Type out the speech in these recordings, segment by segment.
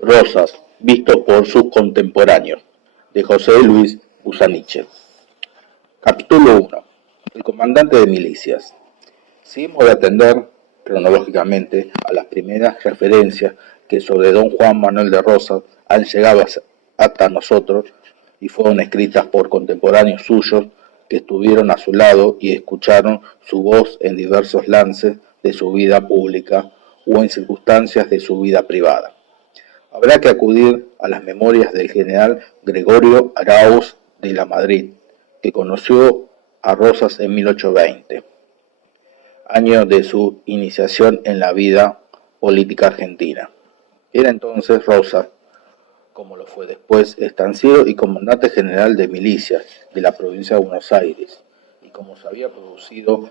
Rosas, visto por sus contemporáneos, de José Luis Usaniche. Capítulo 1. El comandante de milicias. Si hemos de atender cronológicamente a las primeras referencias que sobre don Juan Manuel de Rosas han llegado hasta nosotros y fueron escritas por contemporáneos suyos que estuvieron a su lado y escucharon su voz en diversos lances de su vida pública o en circunstancias de su vida privada. Habrá que acudir a las memorias del general Gregorio Arauz de la Madrid, que conoció a Rosas en 1820, año de su iniciación en la vida política argentina. Era entonces Rosas, como lo fue después, estanciero y comandante general de milicias de la provincia de Buenos Aires, y como se había producido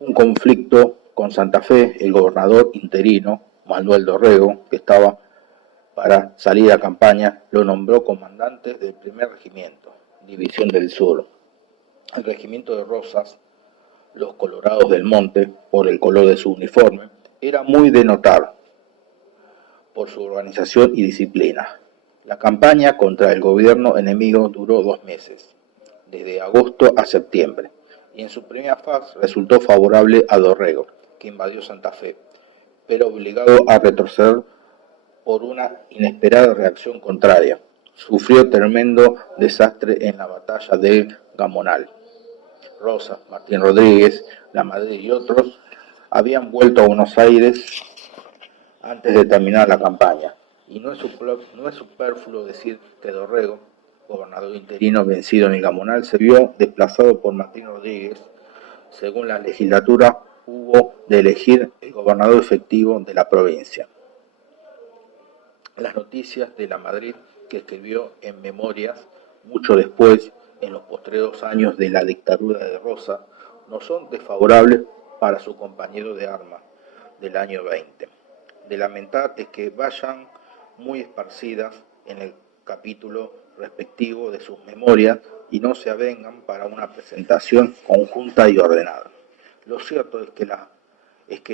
un conflicto con Santa Fe, el gobernador interino, Manuel Dorrego, que estaba para salir a campaña, lo nombró comandante del primer regimiento, División del Sur. El regimiento de Rosas, los Colorados del Monte, por el color de su uniforme, era muy de notar por su organización y disciplina. La campaña contra el gobierno enemigo duró 2 meses, desde agosto a septiembre, y en su primera fase resultó favorable a Dorrego, que invadió Santa Fe, pero obligado a retroceder por una inesperada reacción contraria. Sufrió tremendo desastre en la batalla de Gamonal. Rosas, Martín Rodríguez, La Madrid y otros habían vuelto a Buenos Aires antes de terminar la campaña, y no es superfluo decir que Dorrego, gobernador interino vencido en el Gamonal, se vio desplazado por Martín Rodríguez. Según la legislatura, hubo de elegir el gobernador efectivo de la provincia. Las noticias de La Madrid, que escribió en Memorias mucho después, en los postreros años de la dictadura de Rosas, no son desfavorables para su compañero de armas del año 20. De lamentar es que vayan muy esparcidas en el capítulo respectivo de sus memorias y no se avengan para una presentación conjunta y ordenada. Lo cierto es que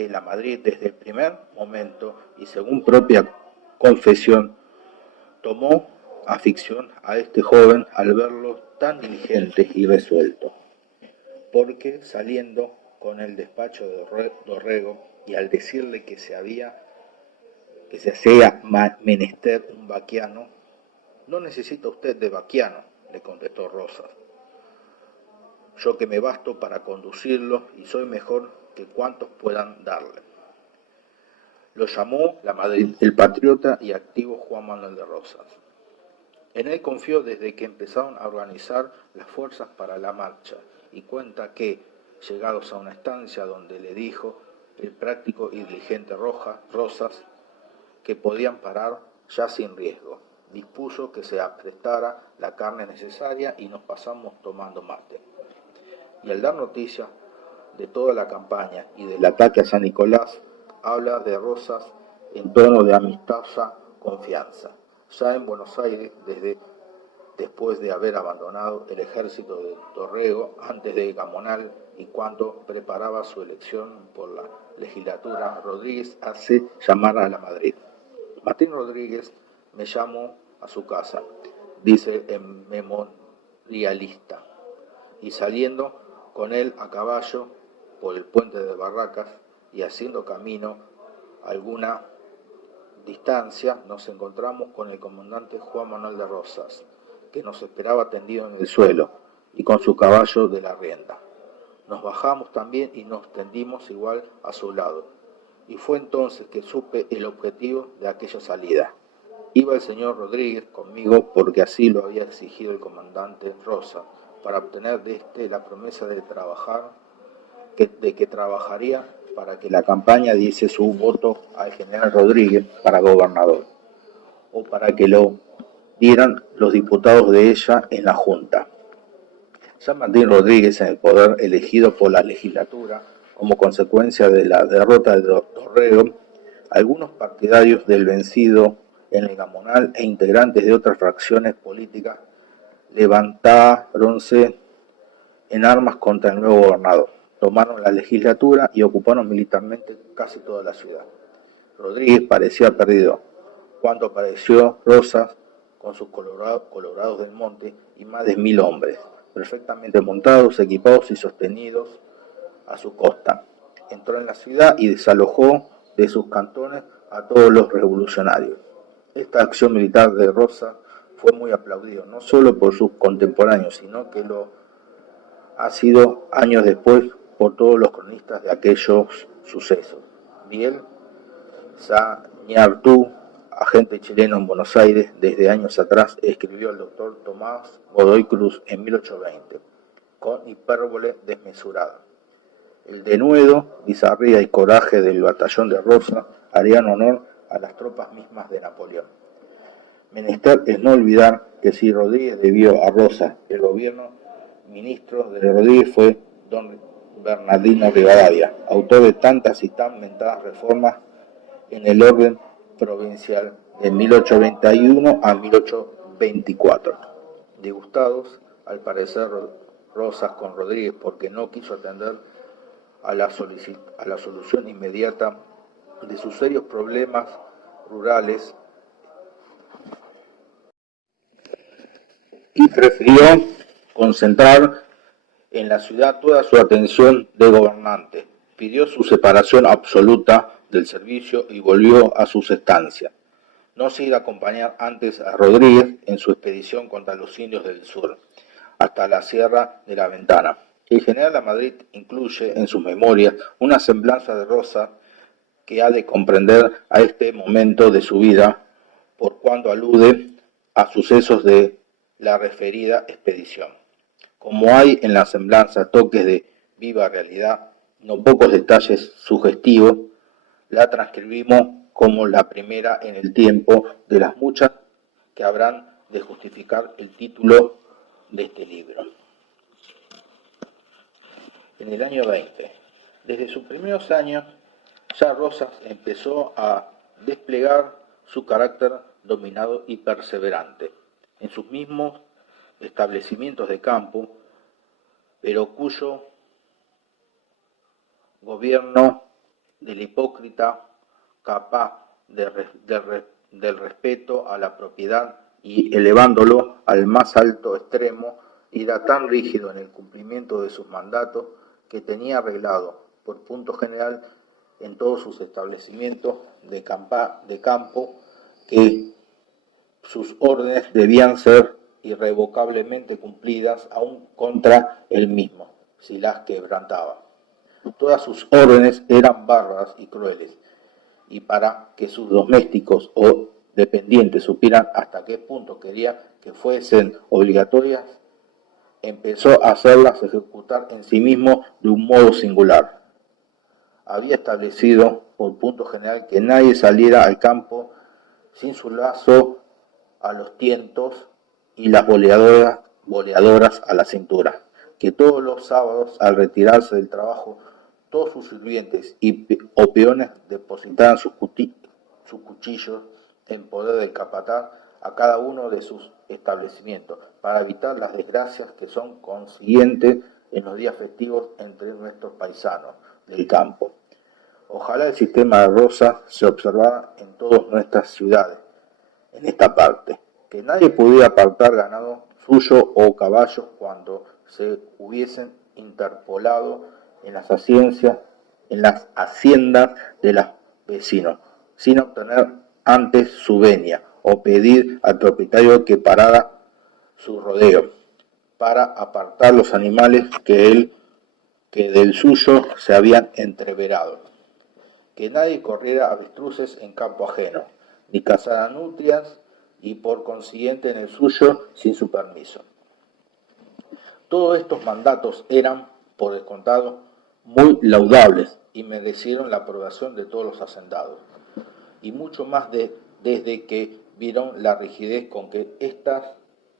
la Madrid desde el primer momento y según propia confesión tomó afición a este joven al verlo tan diligente y resuelto, porque saliendo con el despacho de Dorrego y al decirle que se hacía menester un vaquiano, no necesita usted de vaquiano, le contestó Rosas, yo que me basto para conducirlo y soy mejor que cuantos puedan darle. Lo llamó La Madrid el patriota y activo Juan Manuel de Rosas. En él confió desde que empezaron a organizar las fuerzas para la marcha y cuenta que, llegados a una estancia donde le dijo el práctico y diligente Rosas que podían parar ya sin riesgo, dispuso que se aprestara la carne necesaria y nos pasamos tomando mate. Y al dar noticia de toda la campaña y del ataque a San Nicolás, habla de Rosas en tono de amistosa confianza. Ya en Buenos Aires, después de haber abandonado el ejército de Dorrego antes de Gamonal y cuando preparaba su elección por la legislatura, Rodríguez hace llamar a La Madrid. Martín Rodríguez me llamó a su casa, dice el memorialista, y saliendo con él a caballo por el puente de Barracas y haciendo camino alguna distancia, nos encontramos con el comandante Juan Manuel de Rosas, que nos esperaba tendido en el suelo y con su caballo de la rienda. Nos bajamos también y nos tendimos igual a su lado, y fue entonces que supe el objetivo de aquella salida. Iba el señor Rodríguez conmigo porque así lo había exigido el comandante Rosas, para obtener de éste la promesa de que trabajaría para que la campaña diese su voto al general Rodríguez para gobernador, o para que lo dieran los diputados de ella en la Junta. San Martín Rodríguez en el poder, elegido por la legislatura como consecuencia de la derrota de Dorrego, algunos partidarios del vencido en el Gamonal e integrantes de otras fracciones políticas levantáronse en armas contra el nuevo gobernador, tomaron la legislatura y ocuparon militarmente casi toda la ciudad. Rodríguez parecía perdido, cuando apareció Rosas con sus colorados del monte y más de 1000 hombres, perfectamente montados, equipados y sostenidos a su costa. Entró en la ciudad y desalojó de sus cantones a todos los revolucionarios. Esta acción militar de Rosas fue muy aplaudida, no solo por sus contemporáneos, sino que lo ha sido años después por todos los cronistas de aquellos sucesos. Miguel Sañartú, agente chileno en Buenos Aires desde años atrás, escribió al doctor Tomás Godoy Cruz en 1820, con hipérbole desmesurada. El denuedo, bizarría y coraje del batallón de Rosas harían honor a las tropas mismas de Napoleón. Menester es no olvidar que si Rodríguez debió a Rosas el gobierno, ministro de Rodríguez fue don Bernardino Rivadavia, autor de tantas y tan mentadas reformas en el orden provincial de 1821 a 1824. Disgustados, al parecer, Rosas con Rodríguez porque no quiso atender a la solución inmediata de sus serios problemas rurales y prefirió concentrar en la ciudad toda su atención de gobernante. Pidió su separación absoluta del servicio y volvió a sus estancias. No se iba a acompañar antes a Rodríguez en su expedición contra los indios del sur, hasta la Sierra de la Ventana. El general Lamadrid incluye en sus memorias una semblanza de Rosas que ha de comprender a este momento de su vida, por cuanto alude a sucesos de la referida expedición. Como hay en la semblanza toques de viva realidad, no pocos detalles sugestivos, la transcribimos como la primera en el tiempo de las muchas que habrán de justificar el título de este libro. En el año 20, desde sus primeros años, ya Rosas empezó a desplegar su carácter dominado y perseverante en sus mismos establecimientos de campo, pero cuyo gobierno del hipócrita, capaz del respeto a la propiedad y elevándolo al más alto extremo, era tan rígido en el cumplimiento de sus mandatos que tenía arreglado por punto general en todos sus establecimientos de campo que sus órdenes debían ser irrevocablemente cumplidas aún contra él mismo, si las quebrantaba. Todas sus órdenes eran bárbaras y crueles, y para que sus domésticos o dependientes supieran hasta qué punto quería que fuesen obligatorias, empezó a hacerlas ejecutar en sí mismo de un modo singular. Había establecido por punto general que nadie saliera al campo sin su lazo a los tientos y las boleadoras a la cintura, que todos los sábados al retirarse del trabajo todos sus sirvientes o peones depositaran sus cuchillos en poder del capataz a cada uno de sus establecimientos, para evitar las desgracias que son consiguientes en los días festivos entre nuestros paisanos del campo. Ojalá el sistema de Rosas se observara en todas nuestras ciudades, en esta parte, que nadie pudiera apartar ganado suyo o caballos cuando se hubiesen interpolado en las haciendas de los vecinos, sin obtener antes su venia, o pedir al propietario que parara su rodeo, para apartar los animales que del suyo se habían entreverado. Que nadie corriera avestruces en campo ajeno, ni cazara nutrias, y por consiguiente en el suyo sin su permiso. Todos estos mandatos eran, por descontado, muy laudables y merecieron la aprobación de todos los hacendados, y mucho más desde que vieron la rigidez con que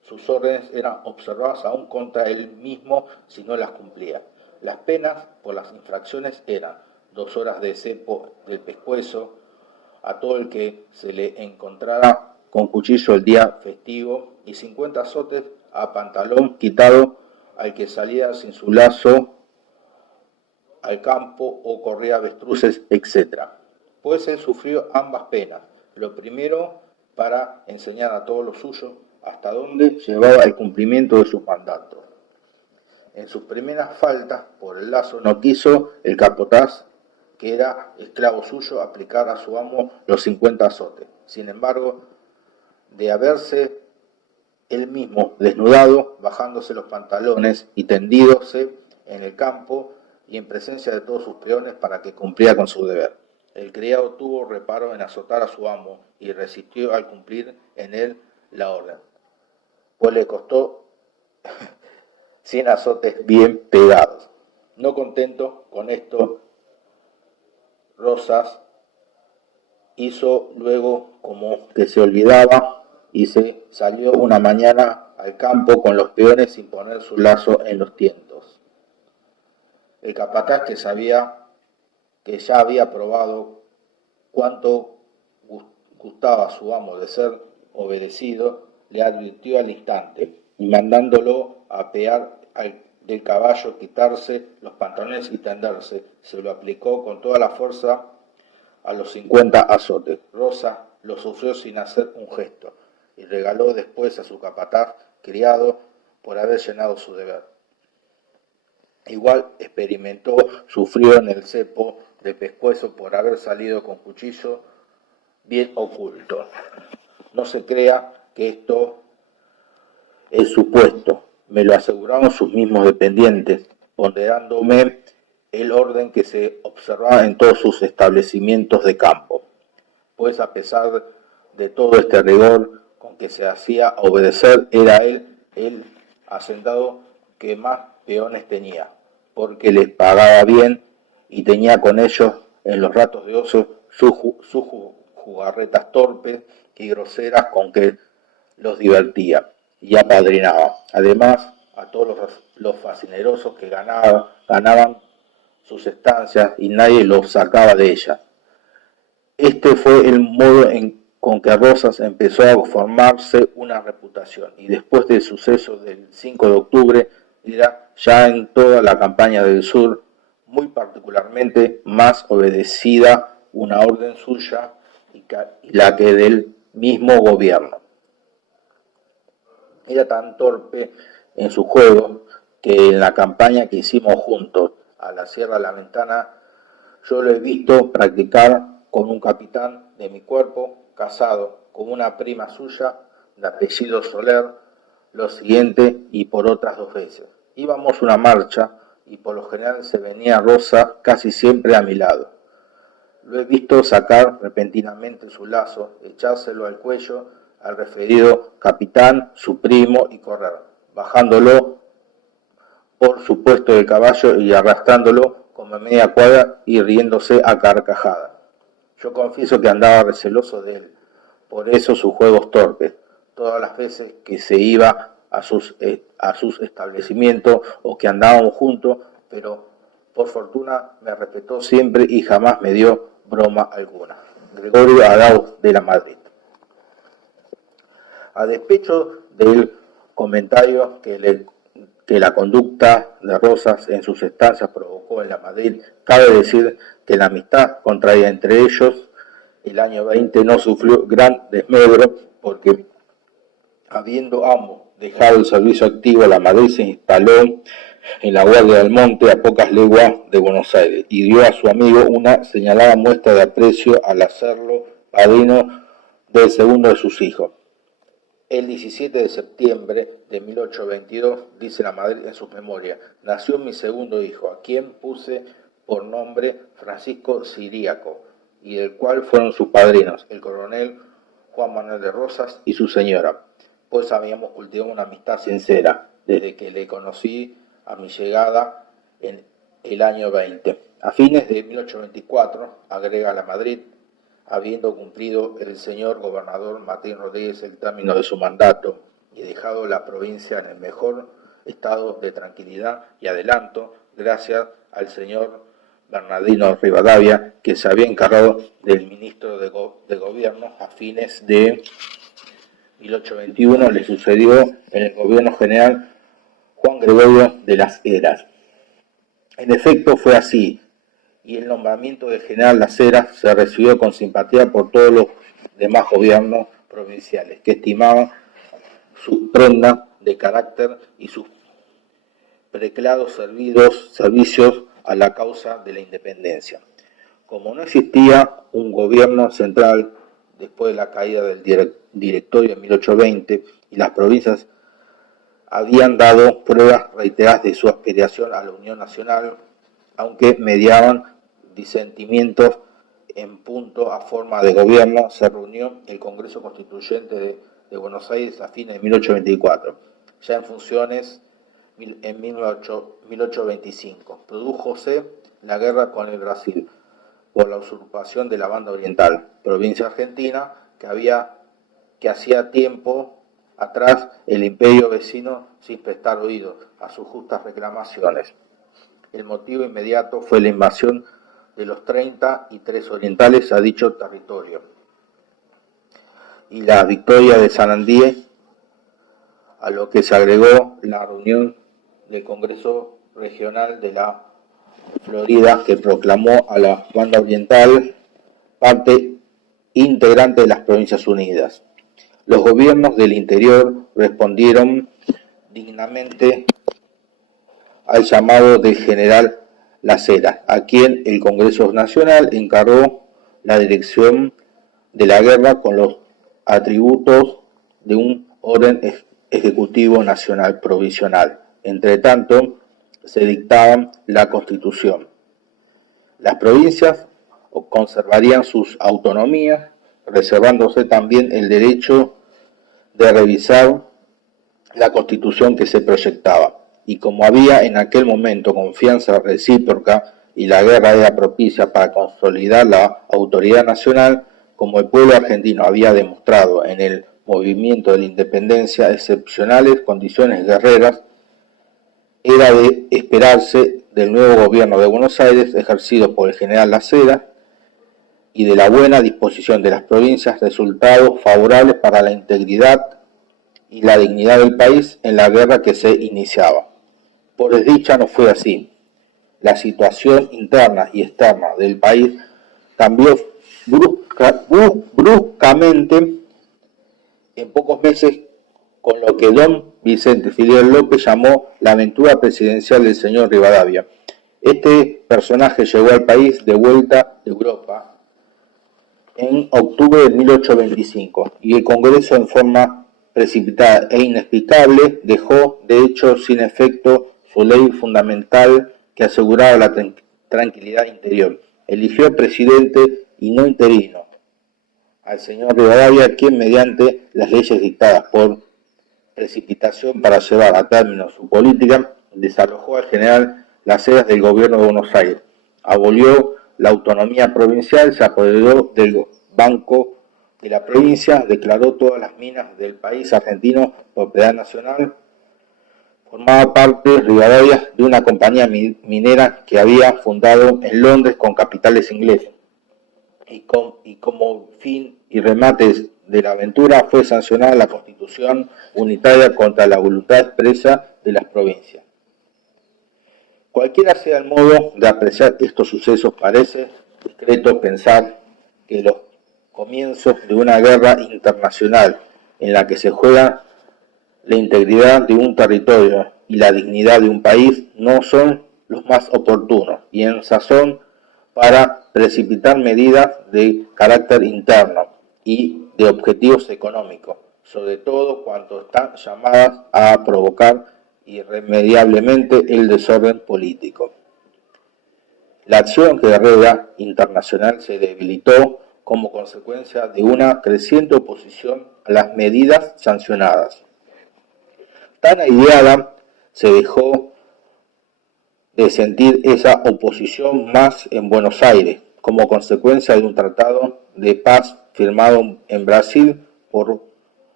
sus órdenes eran observadas aún contra él mismo si no las cumplía. Las penas por las infracciones eran 2 horas de cepo del pescuezo a todo el que se le encontrara con cuchillo el día festivo y 50 azotes a pantalón quitado al que salía sin su lazo al campo o corría avestruces, etc. Pues él sufrió ambas penas. Lo primero para enseñar a todos los suyos hasta dónde llevaba el cumplimiento de sus mandatos. En sus primeras faltas por el lazo no quiso el capataz, que era esclavo suyo, aplicar a su amo los 50 azotes. Sin embargo, de haberse él mismo desnudado, bajándose los pantalones y tendídose en el campo y en presencia de todos sus peones para que cumpliera con su deber. El criado tuvo reparo en azotar a su amo y resistió al cumplir en él la orden, pues le costó 100 azotes bien pegados. No contento con esto, Rosas hizo luego como que se olvidaba y se salió una mañana al campo con los peones sin poner su lazo en los tientos. El capataz, que sabía que ya había probado cuánto gustaba a su amo de ser obedecido, le advirtió al instante, y mandándolo apear del caballo, quitarse los pantalones y tenderse, se lo aplicó con toda la fuerza a los 50 azotes. Rosa lo sufrió sin hacer un gesto, y regaló después a su capataz criado por haber llenado su deber. Igual sufrió en el cepo de pescuezo por haber salido con cuchillo bien oculto. No se crea que esto es supuesto, me lo aseguraron sus mismos dependientes, ponderándome el orden que se observaba en todos sus establecimientos de campo, pues a pesar de todo este rigor con que se hacía obedecer, era él el hacendado que más peones tenía, porque les pagaba bien y tenía con ellos en los ratos de ocio sus jugarretas torpes y groseras con que los divertía y apadrinaba. Además, a todos los facinerosos que ganaban sus estancias y nadie los sacaba de ellas. Este fue el modo con que Rosas empezó a formarse una reputación, y después del suceso del 5 de octubre era ya en toda la campaña del sur, muy particularmente más obedecida una orden suya y la que del mismo gobierno. Era tan torpe en su juego que en la campaña que hicimos juntos a la Sierra de la Ventana, yo lo he visto practicar con un capitán de mi cuerpo, casado con una prima suya de apellido Soler, lo siguiente y por otras 2 veces. Íbamos una marcha y por lo general se venía Rosa casi siempre a mi lado. Lo he visto sacar repentinamente su lazo, echárselo al cuello al referido capitán, su primo, y correr, bajándolo por su puesto del caballo y arrastrándolo como media cuadra y riéndose a carcajada. Yo confieso que andaba receloso de él, por eso sus juegos torpes, todas las veces que se iba a sus establecimientos o que andábamos juntos, pero por fortuna me respetó siempre y jamás me dio broma alguna. Gregorio Arauz de la Madrid. A despecho del comentario que la conducta de Rosas en sus estancias provocó en la Madrid, cabe decir que la amistad contraída entre ellos el año 20 no sufrió gran desmedro, porque habiendo ambos dejado el servicio activo, la Madrid se instaló en la Guardia del Monte, a pocas leguas de Buenos Aires, y dio a su amigo una señalada muestra de aprecio al hacerlo padrino del segundo de sus hijos. El 17 de septiembre de 1822, dice la Madrid en sus memorias, nació mi segundo hijo, a quien puse por nombre Francisco Siriaco, y del cual fueron sus padrinos, el coronel Juan Manuel de Rosas y su señora, pues habíamos cultivado una amistad sincera desde que le conocí a mi llegada en el año 20. A fines de 1824, agrega la Madrid, habiendo cumplido el señor gobernador Martín Rodríguez el término de su mandato y dejado la provincia en el mejor estado de tranquilidad y adelanto, gracias al señor Bernardino Rivadavia, que se había encargado del ministro de gobierno a fines de 1821, le sucedió en el gobierno general Juan Gregorio de las Heras. En efecto fue así, y el nombramiento del general Las Heras se recibió con simpatía por todos los demás gobiernos, provinciales, que estimaban su prenda de carácter y sus preclaros servicios a la causa de la independencia. Como no existía un gobierno central después de la caída del directorio en 1820 y las provincias habían dado pruebas reiteradas de su aspiración a la Unión Nacional, aunque mediaban disentimientos en punto a forma de gobierno, se reunió el Congreso Constituyente de Buenos Aires a fines de 1824, ya en funciones en 1825. Produjóse la guerra con el Brasil por la usurpación de la Banda Oriental, provincia argentina que hacía tiempo atrás el imperio vecino sin prestar oído a sus justas reclamaciones. El motivo inmediato fue la invasión de los 33 orientales a dicho territorio y la victoria de Sarandí, a lo que se agregó la reunión del Congreso Regional de la Florida, que proclamó a la Banda Oriental parte integrante de las Provincias Unidas. Los gobiernos del interior respondieron dignamente al llamado del general Las Heras, a quien el Congreso Nacional encargó la dirección de la guerra con los atributos de un orden ejecutivo nacional provisional. Entre tanto, se dictaba la Constitución. Las provincias conservarían sus autonomías, reservándose también el derecho de revisar la Constitución que se proyectaba. Y como había en aquel momento confianza recíproca y la guerra era propicia para consolidar la autoridad nacional, como el pueblo argentino había demostrado en el movimiento de la independencia excepcionales condiciones guerreras, era de esperarse del nuevo gobierno de Buenos Aires, ejercido por el general Las Heras, y de la buena disposición de las provincias, resultados favorables para la integridad y la dignidad del país en la guerra que se iniciaba. Por desdicha no fue así. La situación interna y externa del país cambió bruscamente en pocos meses, con lo que don Vicente Figueroa López llamó la aventura presidencial del señor Rivadavia. Este personaje llegó al país de vuelta de Europa en octubre de 1825 y el Congreso, en forma precipitada e inexplicable, dejó de hecho sin efecto su ley fundamental que aseguraba la tranquilidad interior. Eligió presidente y no interino al señor Rivadavia, quien mediante las leyes dictadas por precipitación para llevar a término su política, desalojó al general Las Heras del gobierno de Buenos Aires, abolió la autonomía provincial, se apoderó del Banco de la provincia, declaró todas las minas del país argentino propiedad nacional. Formaba parte Rivadavia de una compañía minera que había fundado en Londres con capitales ingleses. Y como fin y remate de la aventura fue sancionada la Constitución unitaria contra la voluntad expresa de las provincias. Cualquiera sea el modo de apreciar estos sucesos, parece discreto pensar que los comienzos de una guerra internacional en la que se juega la integridad de un territorio y la dignidad de un país no son los más oportunos y en sazón para precipitar medidas de carácter interno y de objetivos económicos, sobre todo cuando están llamadas a provocar irremediablemente el desorden político. La acción guerrera internacional se debilitó como consecuencia de una creciente oposición a las medidas sancionadas. Tan aireada se dejó de sentir esa oposición más en Buenos Aires, como consecuencia de un tratado de paz firmado en Brasil por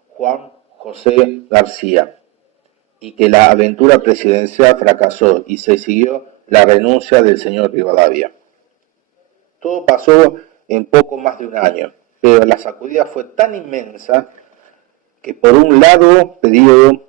Juan José García, y que la aventura presidencial fracasó y se siguió la renuncia del señor Rivadavia. Todo pasó en poco más de un año, pero la sacudida fue tan inmensa que por un largo periodo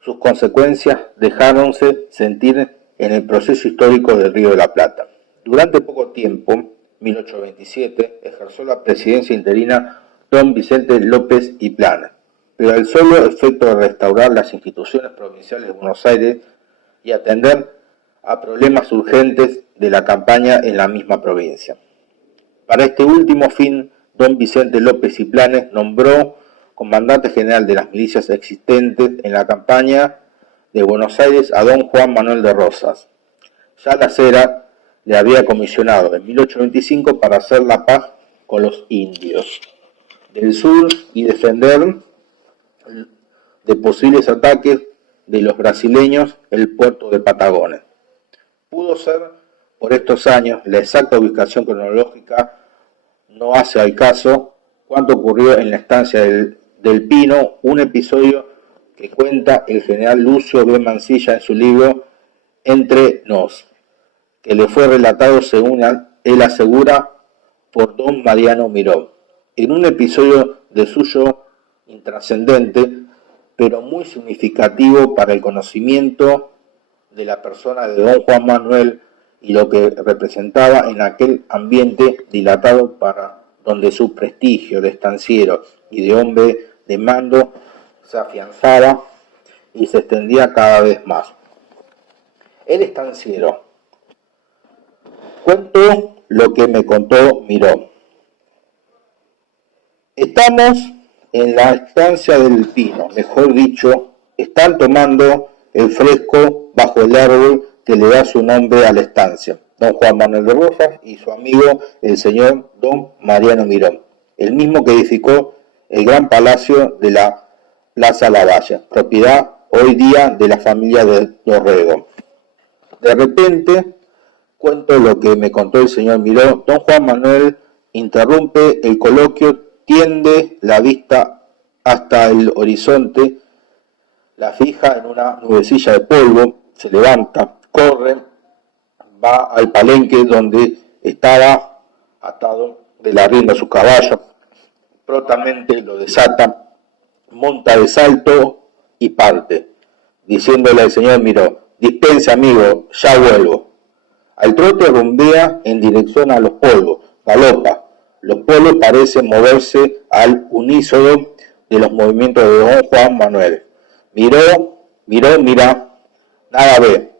sus consecuencias dejáronse sentir en el proceso histórico del Río de la Plata. Durante poco tiempo, 1827, ejerció la presidencia interina don Vicente López y Planes, pero el solo efecto de restaurar las instituciones provinciales de Buenos Aires y atender a problemas urgentes de la campaña en la misma provincia. Para este último fin, don Vicente López y Planes nombró comandante general de las milicias existentes en la campaña de Buenos Aires a don Juan Manuel de Rosas. Ya la Cera le había comisionado en 1825 para hacer la paz con los indios del sur y defender de posibles ataques de los brasileños el puerto de Patagones. Pudo ser por estos años, la exacta ubicación cronológica no hace al caso, cuánto ocurrió en la estancia del Pino, un episodio que cuenta el general Lucio B. Mansilla en su libro Entre Nos, que le fue relatado según él asegura por don Mariano Miró, en un episodio de suyo intrascendente, pero muy significativo para el conocimiento de la persona de don Juan Manuel y lo que representaba en aquel ambiente dilatado para donde su prestigio de estanciero y de hombre de mando se afianzaba y se extendía cada vez más. El estanciero. Cuento lo que me contó Miró. Estamos en la estancia del Pino, mejor dicho, están tomando el fresco bajo el árbol que le da su nombre a la estancia, don Juan Manuel de Rosas y su amigo el señor don Mariano Miró, el mismo que edificó el gran palacio de la Plaza Lavalle, propiedad hoy día de la familia de Dorrego. De repente, cuento lo que me contó el señor Miró, don Juan Manuel interrumpe el coloquio, tiende la vista hasta el horizonte, la fija en una nubecilla de polvo, se levanta, corre, va al palenque donde estaba atado de la rienda su caballo, prontamente lo desata, monta de salto y parte, diciéndole al señor Miró, dispense amigo, ya vuelvo. Al trote rumbea en dirección a los polvos, galopa. Los polvos parecen moverse al unísono de los movimientos de don Juan Manuel. Mira, nada ve.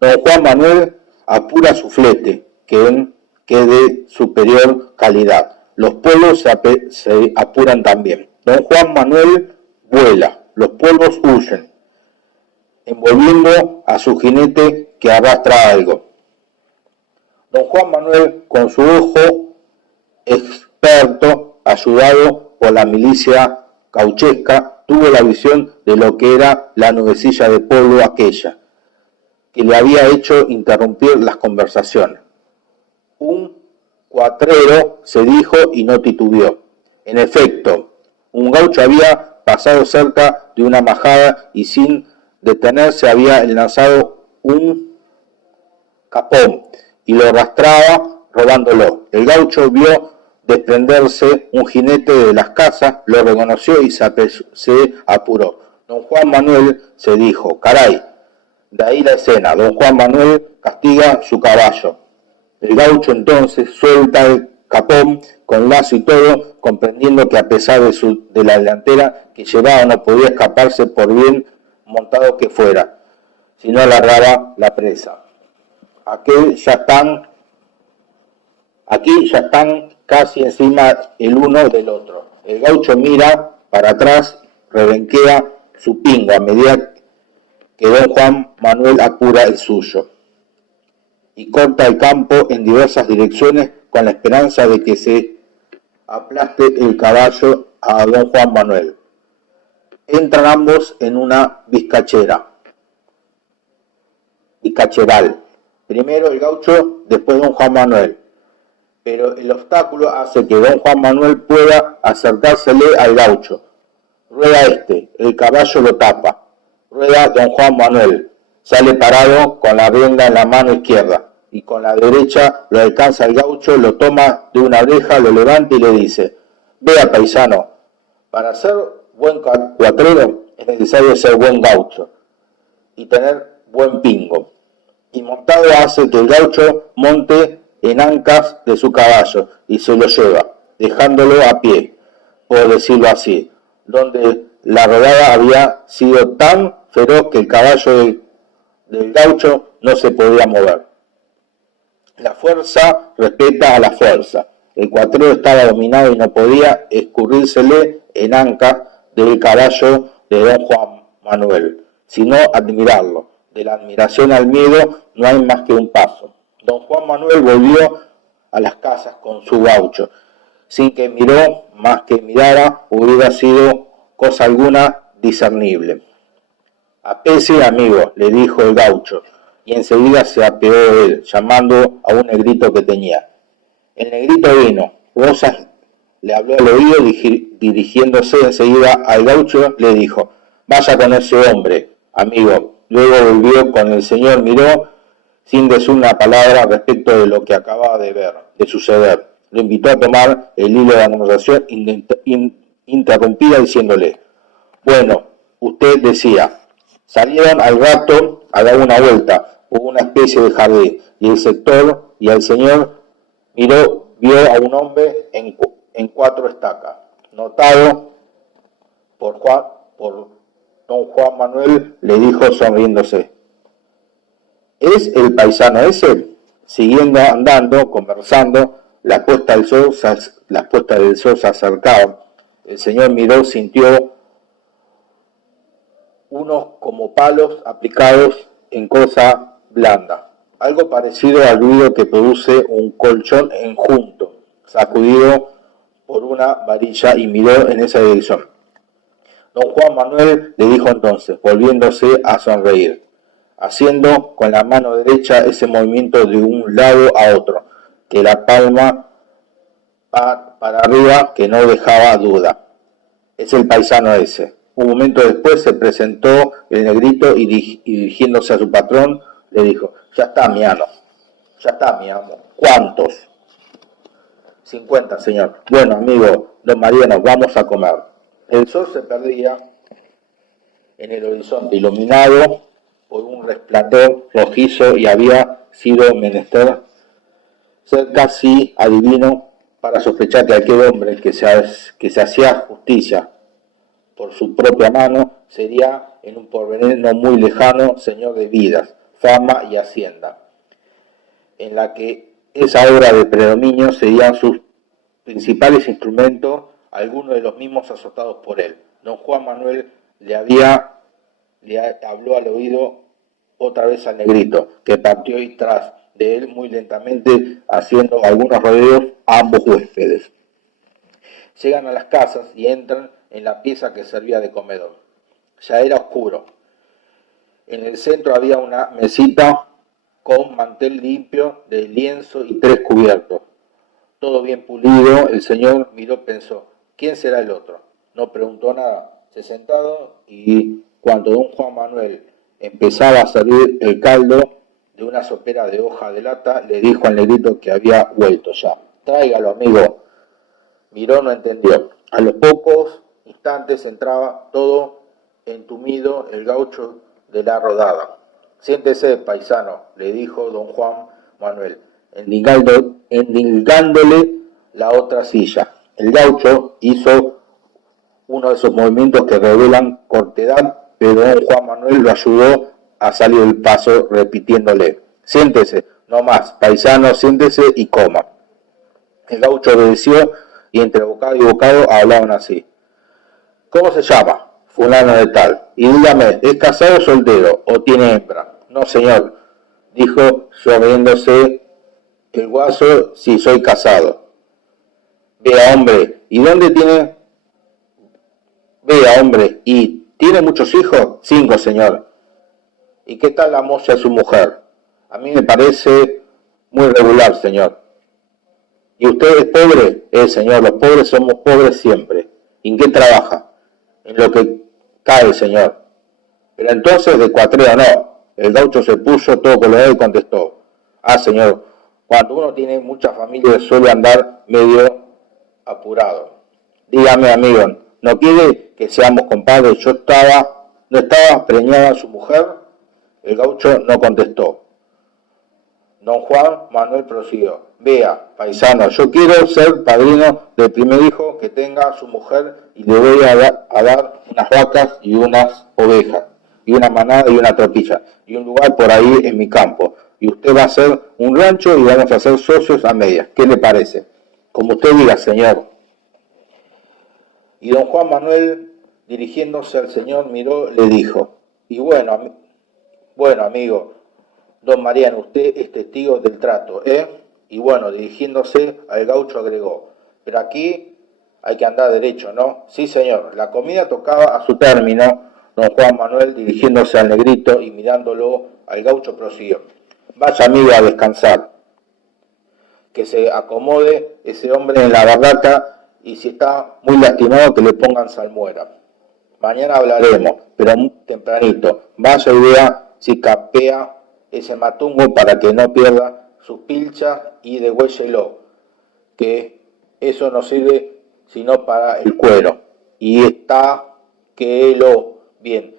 Don Juan Manuel apura su flete, que es de superior calidad. Los polvos se apuran también. Don Juan Manuel vuela, los polvos huyen, envolviendo a su jinete que arrastra algo. Don Juan Manuel, con su ojo experto, ayudado por la milicia cauchesca, tuvo la visión de lo que era la nubecilla de polvo aquella, que le había hecho interrumpir las conversaciones. Un cuatrero se dijo y no titubeó. En efecto, un gaucho había pasado cerca de una majada y sin detenerse había enlazado un capón y lo arrastraba robándolo. El gaucho vio desprenderse un jinete de las casas, lo reconoció y se apuró. Don Juan Manuel se dijo, caray, de ahí la escena, don Juan Manuel castiga su caballo. El gaucho entonces suelta el capón con lazo y todo, comprendiendo que a pesar de la delantera que llevaba no podía escaparse por bien montado que fuera, si no alargaba la presa. Aquí ya están casi encima el uno del otro. El gaucho mira para atrás, rebenquea su pingo a medida que don Juan Manuel apura el suyo y corta el campo en diversas direcciones con la esperanza de que se aplaste el caballo a don Juan Manuel. Entran ambos en una vizcacheral. Primero el gaucho, después don Juan Manuel. Pero el obstáculo hace que don Juan Manuel pueda acercársele al gaucho. Rueda el caballo lo tapa. Rueda don Juan Manuel. Sale parado con la rienda en la mano izquierda y con la derecha lo alcanza el gaucho, lo toma de una oreja, lo levanta y le dice, vea paisano, para ser buen cuatrero es necesario ser buen gaucho y tener buen pingo. Y montado hace que el gaucho monte en ancas de su caballo y se lo lleva, dejándolo a pie. por decirlo así, donde la rodada había sido tan feroz que el caballo del gaucho no se podía mover. La fuerza respeta a la fuerza. El cuatrero estaba dominado y no podía escurrírsele en anca del caballo de don Juan Manuel, sino admirarlo. De la admiración al miedo no hay más que un paso. Don Juan Manuel volvió a las casas con su gaucho, sin que miró, más que mirara, hubiera sido cosa alguna discernible. Apese, amigo, le dijo el gaucho, y enseguida se apeó de él, llamando a un negrito que tenía. El negrito vino. Rosas le habló al oído, dirigiéndose enseguida al gaucho, le dijo: vaya con ese hombre, amigo. Luego volvió con el señor, miró, sin decir una palabra respecto de lo que acababa de ver, de suceder. Lo invitó a tomar el hilo de la conversación interrumpida diciéndole: bueno, usted decía. Salieron al rato a dar una vuelta por una especie de jardín, y el sector y el señor vio a un hombre en 4 estacas, notado por don Juan Manuel, le dijo sonriéndose: ¿es el paisano ese? Siguiendo andando, conversando, las puestas del sol se acercaban. El señor miró, sintió unos como palos aplicados en cosa blanda, algo parecido al ruido que produce un colchón enjunto, sacudido por una varilla, y miró en esa dirección. Don Juan Manuel le dijo entonces, volviéndose a sonreír, haciendo con la mano derecha ese movimiento de un lado a otro, que la palma para arriba, que no dejaba duda: es el paisano ese. Un momento después se presentó el negrito y dirigiéndose a su patrón le dijo: ya está, mi amo. ¿Cuántos? 50, señor. Bueno, amigo don Mariano, vamos a comer. El sol se perdía en el horizonte, iluminado por un resplandor rojizo, y había sido menester ser casi adivino para sospechar que aquel hombre que se hacía justicia por su propia mano sería en un porvenir no muy lejano señor de vidas, fama y hacienda, en la que esa obra de predominio serían sus principales instrumentos, algunos de los mismos azotados por él. Don Juan Manuel le habló al oído otra vez al negrito, que partió y tras de él muy lentamente, haciendo algunos rodeos a ambos huéspedes. Llegan a las casas y entran en la pieza que servía de comedor. Ya era oscuro. En el centro había una mesita con mantel limpio de lienzo y 3 cubiertos. Todo bien pulido. El señor miró, pensó: ¿quién será el otro? No preguntó nada. Se sentado, y cuando don Juan Manuel empezaba a servir el caldo de una sopera de hoja de lata, le dijo al negrito que había vuelto ya. Tráigalo, amigo. Miró, no entendió. A los pocos instantes entraba todo entumido el gaucho de la rodada. Siéntese, paisano, le dijo don Juan Manuel, endilgándole la otra silla. El gaucho hizo uno de esos movimientos que revelan cortedad, pero don Juan Manuel lo ayudó a salir del paso, repitiéndole: siéntese, no más, paisano, siéntese y coma. El gaucho obedeció, y entre bocado y bocado hablaban así: ¿cómo se llama? Fulano de tal. Y dígame, ¿es casado o soltero? ¿O tiene hembra? No, señor, dijo sonriéndose el guaso, sí, soy casado. Vea, hombre, ¿y dónde tiene? Vea, hombre, ¿y tiene muchos hijos? 5, señor. ¿Y qué tal la moza de su mujer? A mí me parece muy regular, señor. ¿Y usted es pobre? Señor, los pobres somos pobres siempre. ¿Y en qué trabaja? En lo que cae, señor. Pero entonces de cuatrero no. El gaucho se puso todo colorado y contestó: ah, señor, cuando uno tiene mucha familia suele andar medio apurado. Dígame, amigo, ¿no quiere que seamos compadres? ¿No estaba preñada su mujer? El gaucho no contestó. Don Juan Manuel prosiguió: vea, paisano, yo quiero ser padrino del primer hijo que tenga su mujer y le voy a dar unas vacas y unas ovejas, y una manada y una tropilla, y un lugar por ahí en mi campo. Y usted va a hacer un rancho y vamos a ser socios a medias. ¿Qué le parece? Como usted diga, señor. Y don Juan Manuel, dirigiéndose al señor, miró, le dijo, y bueno, amigo, don Mariano, usted es testigo del trato, ¿eh? Y bueno, dirigiéndose al gaucho agregó, pero aquí hay que andar derecho, ¿no? Sí, señor. La comida tocaba a su término. Don Juan Manuel, dirigiéndose al negrito y mirándolo al gaucho, prosiguió. Vaya, amigo, a descansar. Que se acomode ese hombre en la barraca y si está muy lastimado que le pongan salmuera. Mañana hablaremos, pero muy tempranito. Vaya y vea si capea ese matungo para que no pierda sus pilchas y degüéllelo, que eso no sirve sino para el cuero. Y está que lo bien.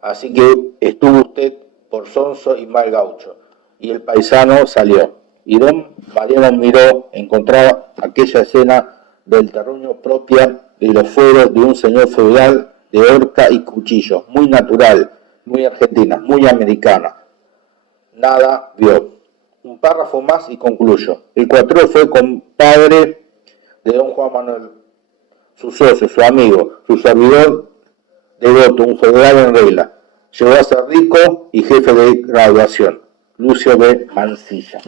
Así que estuvo usted por sonso y mal gaucho. Y el paisano salió. Y don Mariano miró, encontraba aquella escena del terruño propia de los fueros de un señor feudal de horca y cuchillo, muy natural, muy argentina, muy americana. Nada vio. Un párrafo más y concluyo. El cuatrero fue compadre de don Juan Manuel, su socio, su amigo, su servidor devoto, un feudal en regla. Llegó a ser rico y jefe de graduación. Lucio B. Mansilla.